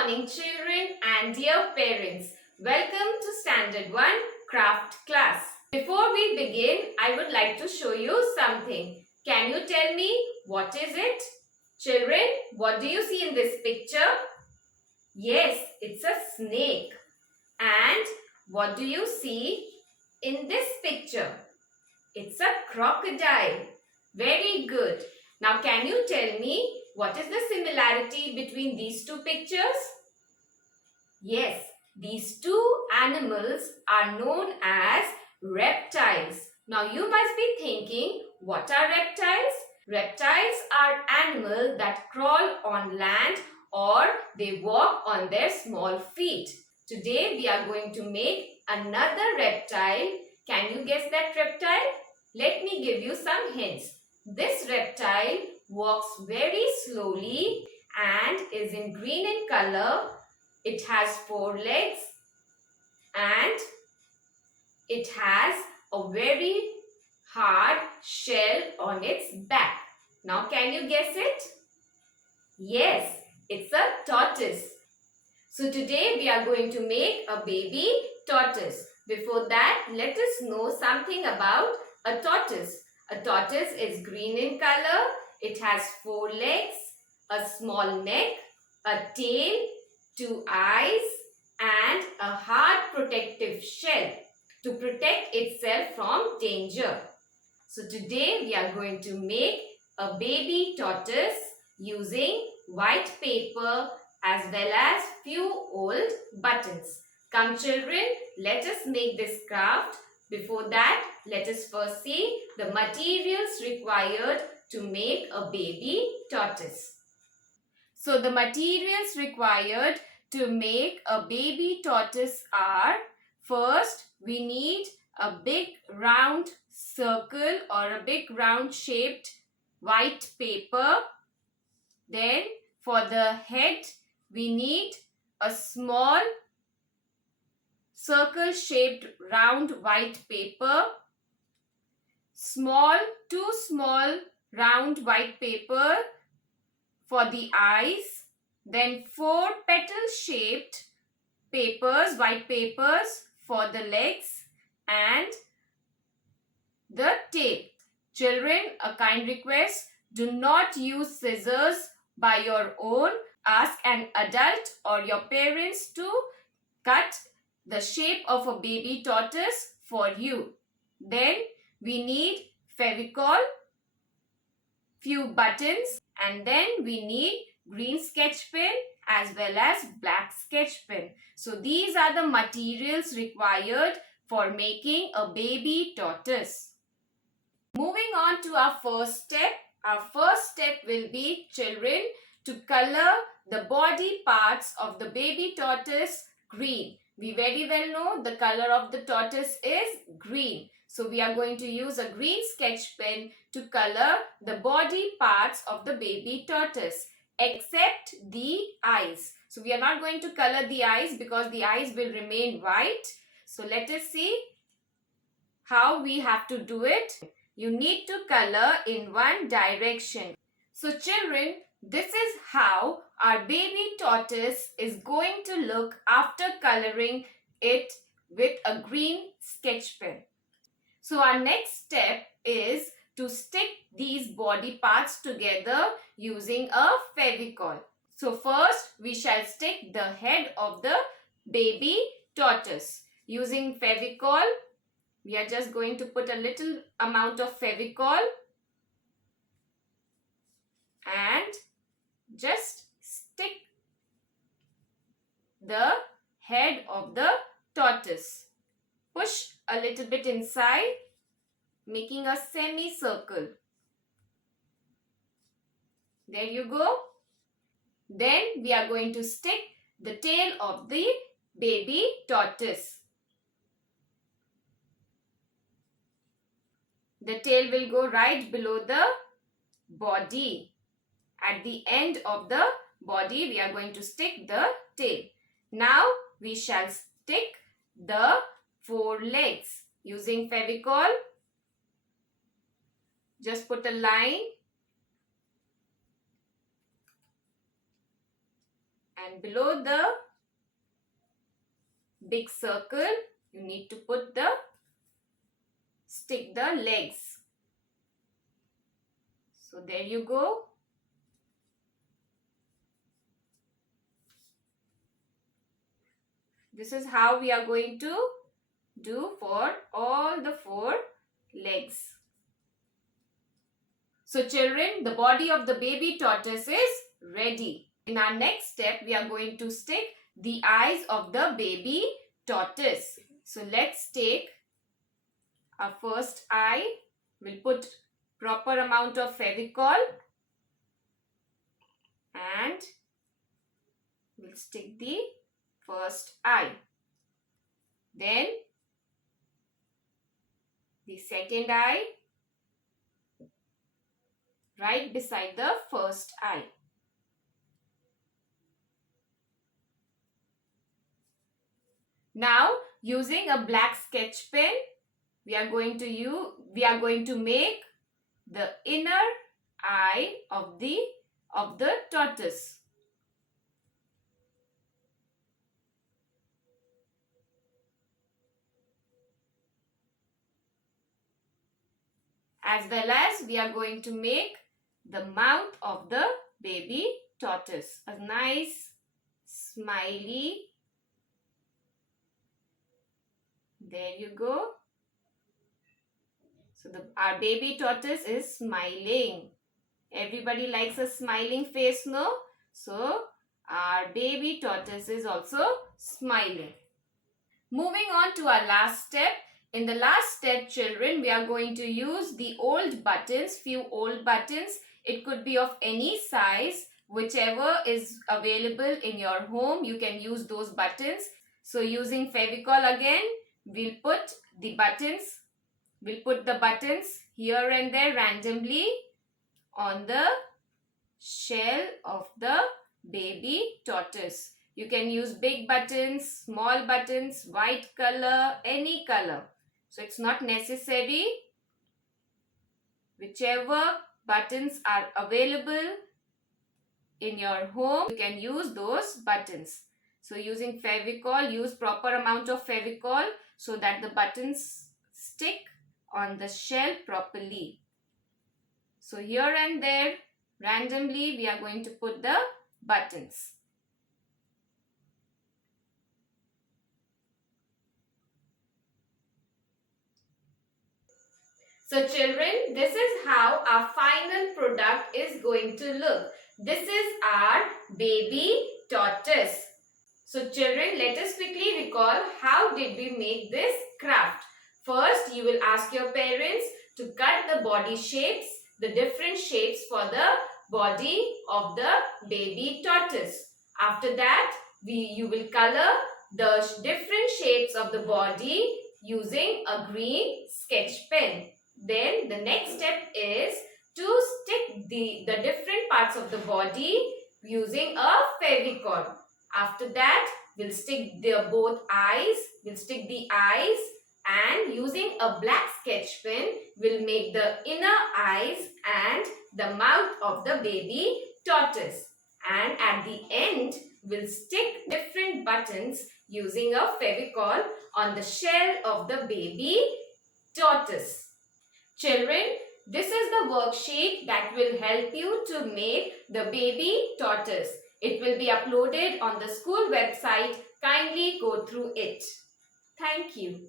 morning, children and dear parents. Welcome to Standard 1 Craft class. Before we begin, I would like to show you something. Can you tell me what is it? Children, what do you see in this picture? Yes, it's a snake. And what do you see in this picture? It's a crocodile. Very good. Now, can you tell me what is the similarity between these two pictures? Yes, these two animals are known as reptiles. Now, you must be thinking, what are reptiles? Reptiles are animals that crawl on land or they walk on their small feet. Today, we are going to make another reptile. Can you guess that reptile? Let me give you some hints. This reptile walks very slowly and is in green in color. It has 4 legs and it has a very hard shell on its back. Now, can you guess it? Yes, it's a tortoise. So, today we are going to make a baby tortoise. Before that, let us know something about a tortoise. A tortoise is green in color. It has 4 legs, a small neck, a tail, 2 eyes and a hard protective shell to protect itself from danger. So today we are going to make a baby tortoise using white paper as well as few old buttons. Come children, let us make this craft. Before that, let us first see the materials required to make a baby tortoise. So the materials required to make a baby tortoise are, first we need a big round circle or a big round shaped white paper. Then for the head we need a small circle shaped round white paper, two small round white paper for the eyes, then 4 petal shaped papers, white papers for the legs and the tail. Children, a kind request, do not use scissors by your own. Ask an adult or your parents to cut the shape of a baby tortoise for you. Then we need Fevicol, few buttons, and then we need green sketch pen as well as black sketch pen. So these are the materials required for making a baby tortoise. Moving on to our first step. Our first step will be, children, to color the body parts of the baby tortoise green. We very well know the color of the tortoise is green. So we are going to use a green sketch pen to color the body parts of the baby tortoise except the eyes. So we are not going to color the eyes because the eyes will remain white. So let us see how we have to do it. You need to color in one direction. So children, this is how our baby tortoise is going to look after coloring it with a green sketch pen. So our next step is to stick these body parts together using a Fevicol. So first we shall stick the head of the baby tortoise. Using Fevicol, we are just going to put a little amount of Fevicol and just stick the head of the tortoise. Push a little bit inside, making a semicircle. There you go. Then we are going to stick the tail of the baby tortoise. The tail will go right below the body. At the end of the body, we are going to stick the tail. Now, we shall stick the 4 legs using Fevicol. Just put a line And below the big circle, you need to stick the legs. So there you go. This is how we are going to do for all the 4 legs. So children, the body of the baby tortoise is ready. In our next step, we are going to stick the eyes of the baby tortoise. So let's take our first eye. We'll put proper amount of Fevicol and we'll stick the first eye. Then the second eye right beside the first eye. Now, using a black sketch pen, we are going to make the inner eye of the tortoise. As well as we are going to make the mouth of the baby tortoise. A nice smiley. There you go. So our baby tortoise is smiling. Everybody likes a smiling face, no? So our baby tortoise is also smiling. Moving on to our last step. In the last step, children, we are going to use the old buttons, few old buttons. It could be of any size, whichever is available in your home, you can use those buttons. So using Fevicol again, we'll put the buttons here and there randomly on the shell of the baby tortoise. You can use big buttons, small buttons, white color, any color. So it's not necessary. Whichever buttons are available in your home, you can use those buttons. So using Fevicol, use proper amount of Fevicol so that the buttons stick on the shell properly. So here and there, randomly, we are going to put the buttons. So children, this is how our final product is going to look. This is our baby tortoise. So children, let us quickly recall how did we make this craft. First, you will ask your parents to cut the body shapes, the different shapes for the body of the baby tortoise. After that, you will color the different shapes of the body using a green sketch pen. Then the next step is to stick the different parts of the body using a Fevicol. After that, we'll stick both eyes. We'll stick the eyes and using a black sketch pen, we'll make the inner eyes and the mouth of the baby tortoise. And at the end, we'll stick different buttons using a Fevicol on the shell of the baby tortoise. Children, this is the worksheet that will help you to make the baby tortoise. It will be uploaded on the school website. Kindly go through it. Thank you.